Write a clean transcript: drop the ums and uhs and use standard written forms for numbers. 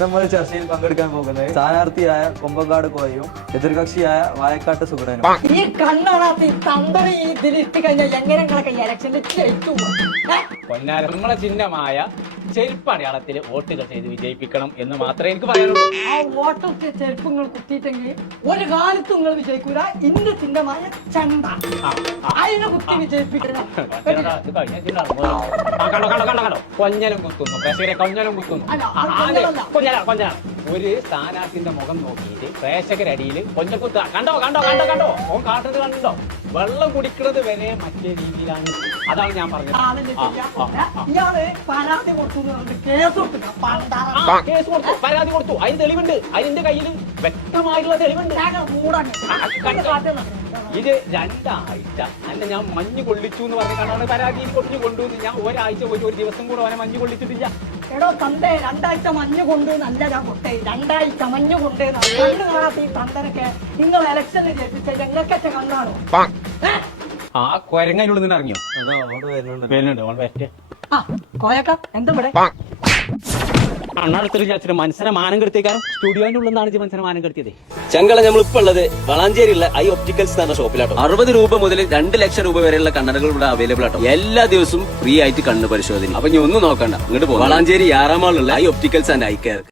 നമ്മൾ ചർച്ചയിൽ പങ്കെടുക്കാൻ പോകുന്നത് സ്ഥാനാർത്ഥിയായ കൊമ്പങ്കാട് കോയയും എതിർകക്ഷിയായ വായക്കാട്ട് സുഗതനും. ഈ കണ്ണാണാത്ത തന്ത്രി ഇതിലിട്ട് കഴിഞ്ഞാൽ എങ്ങനെയൊക്കെ ഇലക്ഷനിൽ ജയിച്ചു. പൊന്നാരങ്ങളെ ചിഹ്നമായ ചെരുപ്പടയാളത്തിൽ വോട്ടുകൾ ചെയ്ത് വിജയിപ്പിക്കണം എന്ന് മാത്രമേ എനിക്ക് പറയാനുള്ളൂ. ആ വോട്ടൊക്കെ ചെരുപ്പങ്ങൾ കുത്തിയിട്ടെങ്കിൽ ഒരു കാലത്തും നിങ്ങൾ വിജയിക്കൂല. ഇന്ന് ചിഹ്നമായ ചണ്ട അതിനെ കുത്തി വിജയിപ്പിക്കണം. കൊഞ്ഞലും കുത്തുന്നു, പ്രേക്ഷകരെ കൊഞ്ഞലും കുത്തുന്നു. ഒരു സ്ഥാനാർത്ഥിന്റെ മുഖം നോക്കിയിട്ട് പ്രേക്ഷകരടിയിൽ കൊഞ്ഞക്കുത്ത കണ്ടോ കണ്ടോ കണ്ടോ കണ്ടോ ഓൻ കാട്ടുന്നത് കണ്ടോ? വെള്ളം കുടിക്കുന്നത് വരെ മറ്റേ രീതിയിലാണ്. അതാണ് ഞാൻ പറഞ്ഞത്. ഇയാള് പരാതി കൊടുത്തു കേസ് കൊടുത്തു, പരാതി കൊടുത്തു. അതിന് തെളിവുണ്ട്. അതിന്റെ കയ്യിൽ വ്യക്തമായിട്ടുള്ള തെളിവുണ്ട്. ഇത് 2 ആഴ്ച അല്ല ഞാൻ മഞ്ഞ് കൊള്ളിച്ചു എന്ന് പറഞ്ഞിട്ടാണ് പരാതിയിൽ കൊണ്ടു കൊണ്ടുവന്ന്. ഞാൻ ഒരാഴ്ച പോയിട്ട് ഒരു ദിവസം കൂടെ അവനെ മഞ്ഞ് കൊള്ളിച്ചിട്ടില്ല. എടോ തന്തേ 2 ആഴ്ച മഞ്ഞ് കൊണ്ട് നല്ല ഞാൻ കൊട്ടേ 2 ആഴ്ച മഞ്ഞ് കൊണ്ട് കണ്ണ് കാണാത്ത ഈ തന്തനൊക്കെ നിങ്ങൾ ഇലക്ഷനിൽ ജയിപ്പിച്ച ഞങ്ങൾക്കൊക്കെ കണ്ണാണോ? ആ കൊരങ്ങനുള്ളിൽ നിന്ന് ഇറങ്ങിയോ? വരുന്നുണ്ട്. ആ കോയക്ക എന്താ ഇവിടെ അണ്ണാടുത്തൊരു ചാച്ചിട്ട് മനുഷ്യനെ മാനം കെടുത്തേക്കാരും സ്റ്റുഡിയോന്റെ ഉള്ളിൽ നിന്നാണ് മനുഷ്യനെ മാനം കെടുത്തിയത്. ചങ്കള നമ്മളിപ്പോ ഉള്ളത് വളാഞ്ചേരിയുള്ള ഐ ഒപ്റ്റിക്കൽസ് എന്ന ഷോപ്പിലാട്ടോ. 60 രൂപ മുതൽ 2 ലക്ഷം രൂപ വരെയുള്ള കണ്ണടകൾ ഇവിടെ അവൈലബിൾ ആട്ടോ. എല്ലാ ദിവസവും ഫ്രീ ആയിട്ട് കണ്ണ് പരിശോധന. അപ്പൊ ഇനി ഒന്നും നോക്കണ്ട, ഇങ്ങോട്ട് പോകും. വളാഞ്ചേരി 6 മാളിലുള്ള eye opticals and eye care.